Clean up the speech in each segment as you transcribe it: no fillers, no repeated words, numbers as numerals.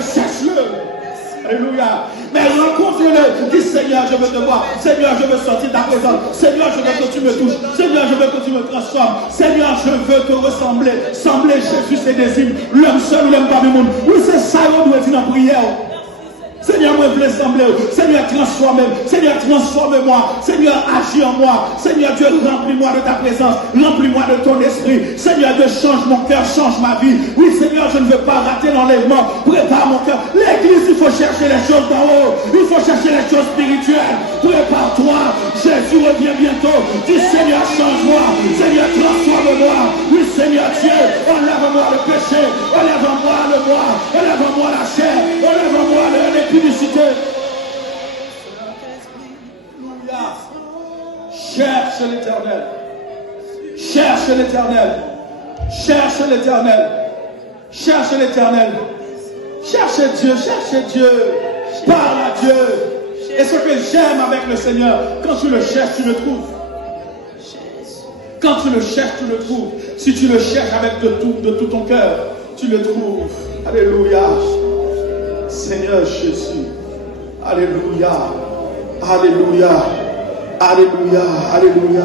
Dieu, cherche-le. Alléluia. Mais rencontre-le. Dis Seigneur, je veux te voir. Seigneur, je veux sortir de ta présence. Seigneur, je veux que tu me touches. Seigneur, je veux que tu me transformes. Seigneur, je veux te ressembler. Sembler Jésus, c'est des hymnes. L'homme seul, l'homme pas du monde. Oui, c'est ça, on doit dire en prière. Seigneur, moi, je veux sembler. Seigneur, transforme-moi. Seigneur, transforme-moi. Seigneur, agis en moi. Seigneur, Dieu, remplis-moi de ta présence. Remplis-moi de ton esprit. Seigneur, Dieu, change mon cœur, change ma vie. Oui, Seigneur, je ne veux pas rater l'enlèvement. Prépare mon cœur. L'église, il faut chercher les choses d'en haut. Il faut chercher les choses spirituelles. Prépare-toi. Jésus revient bientôt. Dis, Seigneur, change-moi. Seigneur, transforme-moi. Oui, Seigneur Dieu, enlève-moi le péché. Enlève-moi le moi. Enlève-moi la chair. Enlève-moi l'épée. Cherche l'Éternel. Cherche l'Éternel. Cherche l'Éternel. Cherche l'Éternel. Cherche Dieu. Cherche Dieu. Parle à Dieu. Et ce que j'aime avec le Seigneur, quand tu le cherches, tu le trouves. Quand tu le cherches, tu le trouves. Si tu le cherches avec de tout ton cœur, tu le trouves. Alléluia. Seigneur Jésus. Alléluia. Alléluia. Alléluia. Alléluia.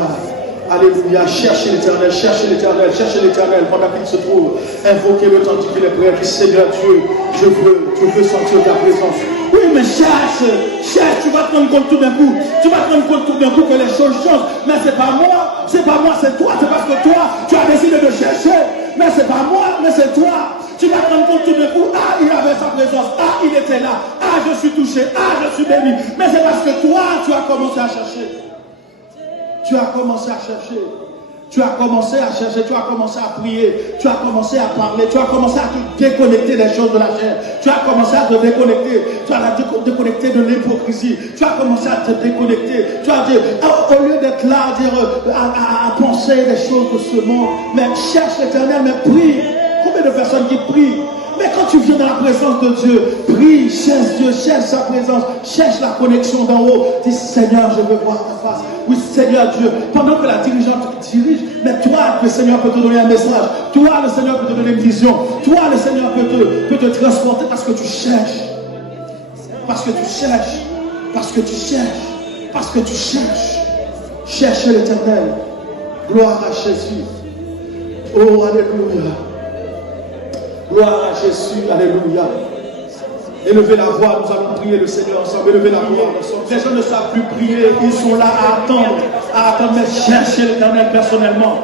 Alléluia. Cherchez l'Éternel. Cherchez l'Éternel. Cherchez l'Éternel pendant qu'il se trouve. Invoquez-le tandis qu'il est prêt. Dis Seigneur Dieu, je veux sentir ta présence. Oui, mais cherche. Tu vas te rendre compte tout d'un coup. Tu vas te rendre compte tout d'un coup que les choses changent. Mais c'est pas moi. C'est pas moi, c'est toi. C'est parce que toi, tu as décidé de chercher. Mais c'est pas moi, mais c'est toi. Tu vas te rendre compte tout d'un coup, il avait sa présence, il était là, je suis touché, je suis béni. Mais c'est parce que toi, tu as commencé à chercher. Tu as commencé à chercher. Tu as commencé à chercher, tu as commencé à prier, tu as commencé à parler, tu as commencé à te déconnecter des choses de la chair. Tu as commencé à te déconnecter, tu as te déconnecter de l'hypocrisie. Tu as commencé à te déconnecter. Tu as dit, au lieu d'être là, à penser des choses de ce monde, mais cherche l'Éternel, mais prie. Combien de personnes qui prient? Mais quand tu viens dans la présence de Dieu, prie, cherche Dieu, cherche sa présence, cherche la connexion d'en haut. Dis Seigneur, je veux voir ta face. Oui, Seigneur Dieu, pendant que la dirigeante dirige, mais toi, le Seigneur peut te donner un message. Toi, le Seigneur peut te donner une vision. Toi, le Seigneur peut te transporter parce que tu cherches. Parce que tu cherches. Parce que tu cherches. Parce que tu cherches. Cherche l'Éternel. Gloire à Jésus. Oh, alléluia. Gloire à Jésus, alléluia. Élevez la voix, nous allons prier le Seigneur ensemble. Élevez la voix ensemble. Les gens ne savent plus prier, ils sont là à attendre, mais cherchez l'Éternel personnellement.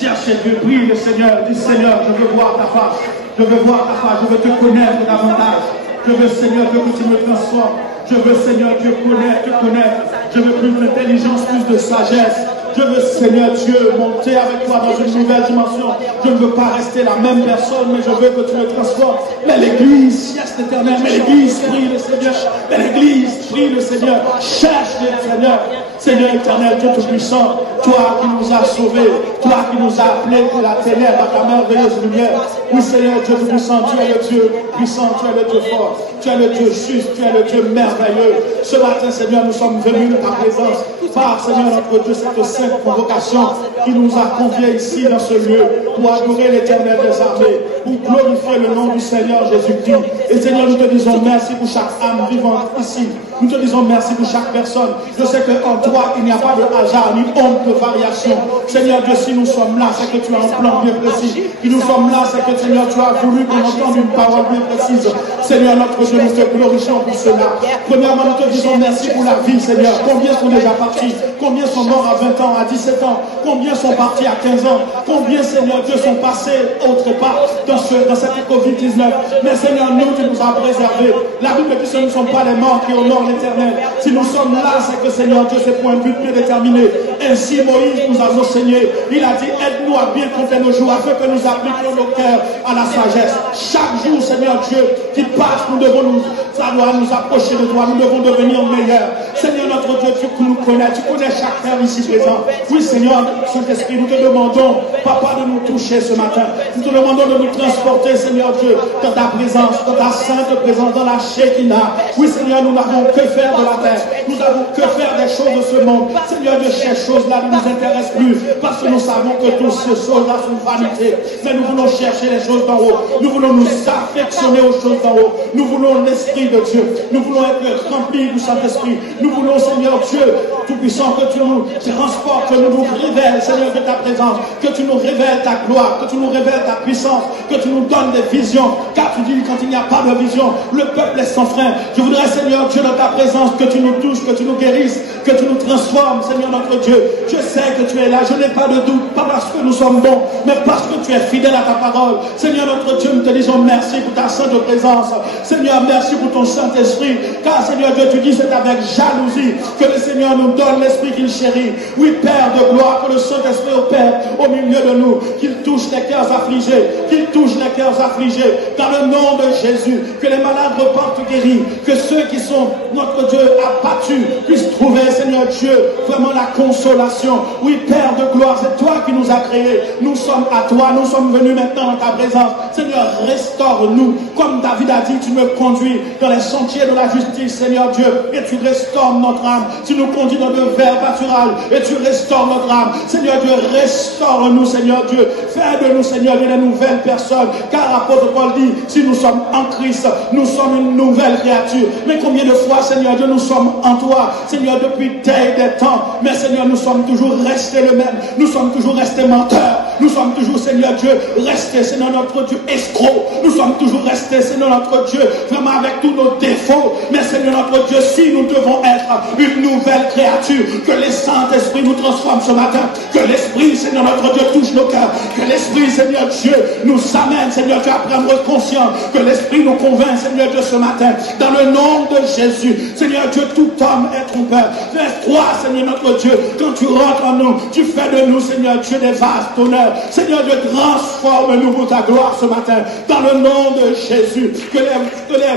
Cherchez Dieu, prie le Seigneur. Dis Seigneur, je veux voir ta face. Je veux voir ta face, je veux te connaître davantage. Je veux Seigneur que tu me transformes. Je veux Seigneur te connaître. Je veux plus d'intelligence, plus de sagesse. Je veux, Seigneur Dieu, monter avec toi dans une nouvelle dimension. Je ne veux pas rester la même personne, mais je veux que tu me transformes. Mais l'Église cherche l'Éternel. Mais l'Église prie le Seigneur. Mais l'Église prie le Seigneur. Cherche le Seigneur. Seigneur éternel, Dieu Tout-Puissant, toi qui nous as sauvés, toi qui nous as appelés de la ténèbre à ta merveilleuse lumière. Oui, Seigneur, Dieu Tout-Puissant, tu es le Dieu puissant, tu es le Dieu fort, tu es le Dieu juste, tu es le Dieu merveilleux. Ce matin, Seigneur, nous sommes venus de ta présence. Par, Seigneur, notre Dieu, cette sainte convocation qui nous a conviés ici dans ce lieu pour adorer l'Éternel des armées, pour glorifier le nom du Seigneur Jésus-Christ. Et Seigneur, nous te disons merci pour chaque âme vivante ici. Nous te disons merci pour chaque personne. Je sais qu'en toi, il n'y a pas de hasard ni honte de variation. Seigneur Dieu, si nous sommes là, c'est que tu as un plan bien précis. Si nous sommes là, c'est que Seigneur, tu as voulu qu'on entende une parole bien précise. Seigneur, notre Dieu, nous te glorifions pour cela. Premièrement, nous te disons merci pour la vie, Seigneur. Combien sont déjà partis? Combien sont morts à 20 ans, à 17 ans? Combien sont partis à 15 ans? Combien, Seigneur Dieu, sont passés autre part dans cette Covid-19? Mais Seigneur, nous, tu nous as préservés. La Bible dit que ce ne sont pas les morts qui honorent l'Éternel. Si nous sommes là, c'est que Seigneur Dieu, c'est pour un but bien déterminé. Ainsi, Moïse nous a enseigné. Il a dit, aide-nous à bien compter nos jours afin que nous appliquions nos cœurs à la sagesse. Chaque jour, Seigneur Dieu, qui passe, nous devons nous approcher de toi. Nous devons devenir meilleurs. Seigneur notre Dieu, tu nous connais. Tu connais chaque frère ici présent. Oui, Seigneur, Saint-Esprit, nous te demandons, Papa, de nous toucher ce matin. Nous te demandons de nous transporter, Seigneur Dieu, dans ta présence, dans ta sainte présence, dans la Shekinah. Oui, Seigneur, nous n'avons que faire de la terre. Nous n'avons que faire des choses de ce monde. Seigneur Dieu, cherchons choses-là ne nous intéressent plus, parce que nous savons que toutes ces choses-là sont vanité. Mais nous voulons chercher les choses d'en haut. Nous voulons nous affectionner aux choses d'en haut. Nous voulons l'Esprit de Dieu. Nous voulons être remplis du Saint-Esprit. Nous voulons, Seigneur Dieu, Tout-Puissant, que tu nous transportes, que nous révèles, Seigneur, de ta présence, que tu nous révèles ta gloire, que tu nous révèles ta puissance, que tu nous donnes des visions. Car tu dis, quand il n'y a pas de vision, le peuple est sans frein. Je voudrais, Seigneur Dieu, dans ta présence, que tu nous touches, que tu nous guérisses, que tu nous transformes, Seigneur notre Dieu. Je sais que tu es là, je n'ai pas de doute, pas parce que nous sommes bons, mais parce que tu es fidèle à ta parole. Seigneur notre Dieu, nous te disons merci pour ta sainte présence. Seigneur, merci pour ton Saint-Esprit, car Seigneur Dieu, tu dis c'est avec jalousie que le Seigneur nous donne l'Esprit qu'il chérit. Oui, Père de gloire, que le Saint-Esprit opère au milieu de nous, qu'il touche les cœurs affligés, qu'il touche les cœurs affligés, dans le nom de Jésus, que les malades repartent guéris, que ceux qui sont, notre Dieu, abattus, puissent trouver, Seigneur Dieu, vraiment la consolation. Oui, Père de gloire, c'est toi qui nous as créés, nous sommes à toi, nous sommes venus maintenant dans ta présence. Seigneur, restaure-nous, comme David a dit, tu me conduis dans les sentiers de la justice, Seigneur Dieu, et tu restaures notre âme. Tu nous conduis dans de verts pâturages, et tu restaures notre âme. Seigneur Dieu, restaure-nous, Seigneur Dieu, fais de nous, Seigneur, de nouvelles personnes, car l'apôtre Paul dit, si nous sommes en Christ, nous sommes une nouvelle créature. Mais combien de fois, Seigneur Dieu, nous sommes en toi, Seigneur, depuis des temps, mais Seigneur, nous sommes toujours restés le même, nous sommes toujours restés menteurs, nous sommes toujours, Seigneur Dieu, restés, Seigneur notre Dieu, escrocs, nous sommes toujours restés, Seigneur notre Dieu, vraiment avec tous nos défauts, mais Seigneur notre Dieu, si nous devons être une nouvelle créature, que le Saint-Esprit nous transforme ce matin, que l'Esprit, Seigneur notre Dieu, touche nos cœurs, que l'Esprit, Seigneur Dieu, nous amène, Seigneur Dieu, à prendre conscience, que l'Esprit nous convainc, Seigneur Dieu, ce matin, dans le nom de Jésus. Seigneur Dieu, tout homme est trompeur. Laisse-toi, Seigneur notre Dieu, quand tu rentres en nous, tu fais de nous, Seigneur Dieu, des vases d'honneur. Seigneur Dieu, transforme-nous pour ta gloire ce matin, dans le nom de Jésus. Que les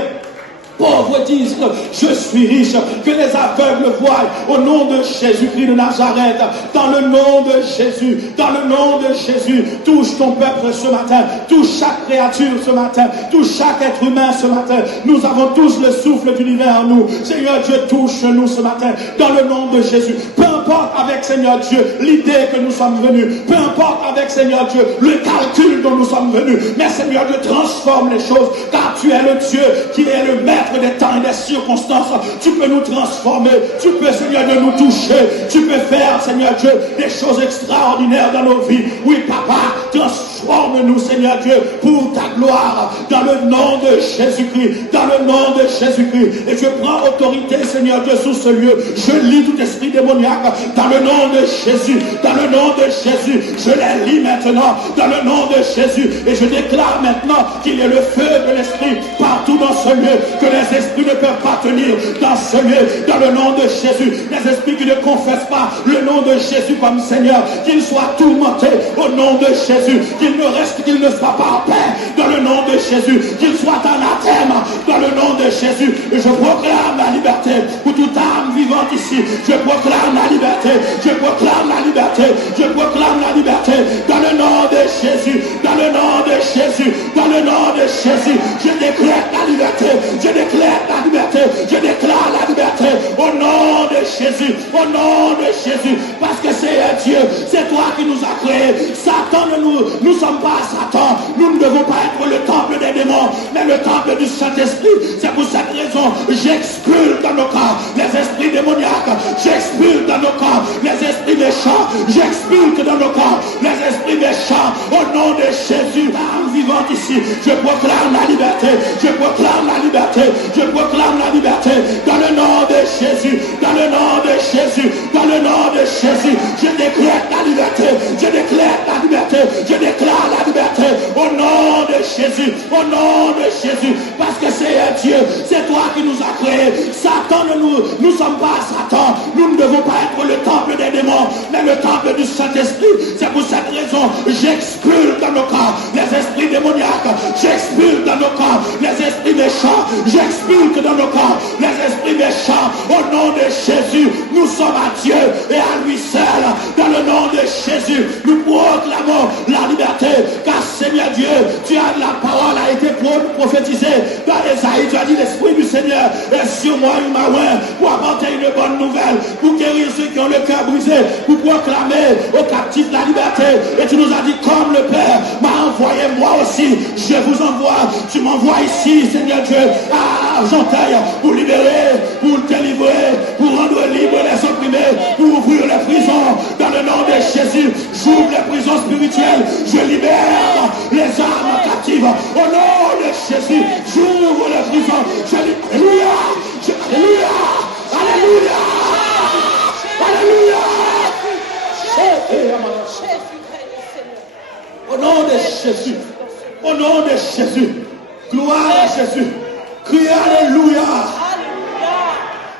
pauvres disent, je suis riche, que les aveugles voient, au nom de Jésus-Christ de Nazareth, dans le nom de Jésus, dans le nom de Jésus, touche ton peuple ce matin, touche chaque créature ce matin, touche chaque être humain ce matin. Nous avons tous le souffle du divin en nous. Seigneur Dieu, touche-nous ce matin, dans le nom de Jésus. Peu importe avec, Seigneur Dieu, l'idée que nous sommes venus, peu importe avec, Seigneur Dieu, le calcul dont nous sommes venus, mais Seigneur Dieu, transforme les choses, car tu es le Dieu qui est le maître des temps et des circonstances. Tu peux nous transformer, tu peux, Seigneur Dieu, nous toucher, tu peux faire, Seigneur Dieu, des choses extraordinaires dans nos vies. Oui, Papa, transforme-nous, Seigneur Dieu, pour ta gloire, dans le nom de Jésus-Christ, dans le nom de Jésus-Christ. Et je prends autorité, Seigneur Dieu, sur ce lieu. Je lis tout esprit démoniaque dans le nom de Jésus, dans le nom de Jésus. Je les lis maintenant dans le nom de Jésus. Et je déclare maintenant qu'il y a le feu de l'esprit partout dans ce lieu, que les esprits ne peuvent pas tenir dans ce lieu, dans le nom de Jésus. Les esprits qui ne confessent pas le nom de Jésus comme Seigneur, qu'ils soient tourmentés au nom de Jésus, qu'ils ne restent, qu'ils ne soient pas en paix dans le nom de Jésus, qu'ils soient anathème dans le nom de Jésus. Et je proclame la liberté pour toute âme vivante ici. Je proclame la liberté, je proclame la liberté, je proclame la liberté dans le nom de Jésus, dans le nom de Jésus, dans le nom de Jésus. Je déclare la liberté, je déclare la liberté, je déclare la liberté au nom de Jésus, au nom de Jésus, parce que c'est Dieu, c'est toi qui nous as créés. Satan, nous ne sommes pas Satan, nous ne devons pas être le temple des démons, mais le temple du Saint-Esprit. C'est pour cette raison, j'expulse dans nos corps les esprits démoniaques, j'expulse dans nos corps les esprits méchants, j'expulse dans nos corps les esprits méchants, au nom de Jésus. Âme vivante ici, je proclame la liberté, je proclame la liberté, je proclame la liberté, dans le nom de Jésus, dans le nom de Jésus, dans le nom de Jésus. Je déclare la liberté, je déclare la liberté, je déclare la liberté, au nom de Jésus, au nom de Jésus, parce que c'est Dieu, c'est toi qui nous as créés. Satan, nous ne sommes pas Satan, nous ne devons pas être le temple des démons, mais le temple du Saint-Esprit. C'est pour cette raison, j'expulse dans nos corps les esprits démoniaques, j'expulse dans nos corps les esprits méchants, j'expulse dans nos corps les esprits méchants, au nom de Jésus. Nous sommes à Dieu et à lui seul, dans le nom de Jésus. Nous proclamons la liberté, car Seigneur Dieu, tu as la parole a été prophétisée dans Esaïe. Tu as dit, l'Esprit du Seigneur est sur moi moi une main pour apporter une bonne nouvelle, pour guérir ceux qui ont le cœur brisé, pour proclamer aux captifs la liberté. Et tu nous as dit, comme le Père m'a envoyé, moi aussi, je vous envoie. Tu m'envoies ici, Seigneur Dieu, à Argenteuil, pour libérer, pour délivrer, pour rendre libre les opprimés, pour ouvrir les prisons. Dans le nom de Jésus, j'ouvre les prisons spirituelles, je libère les âmes captives. Au nom de Jésus, j'ouvre les prisons, je libère. Alléluia, alléluia, alléluia, alléluia. Au nom de Jésus, au nom de Jésus, gloire à Jésus. Criez alléluia,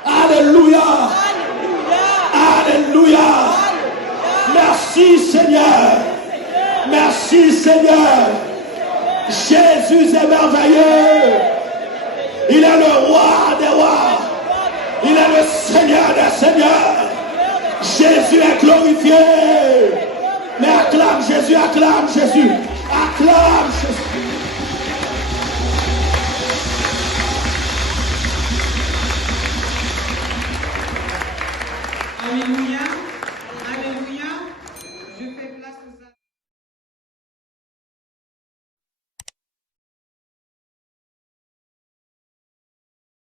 alléluia, alléluia. Merci Seigneur, merci Seigneur. Jésus est merveilleux. Il est le roi des rois. Il est le Seigneur des seigneurs. Jésus est glorifié. Mais acclame Jésus, acclame Jésus. Acclame Jésus.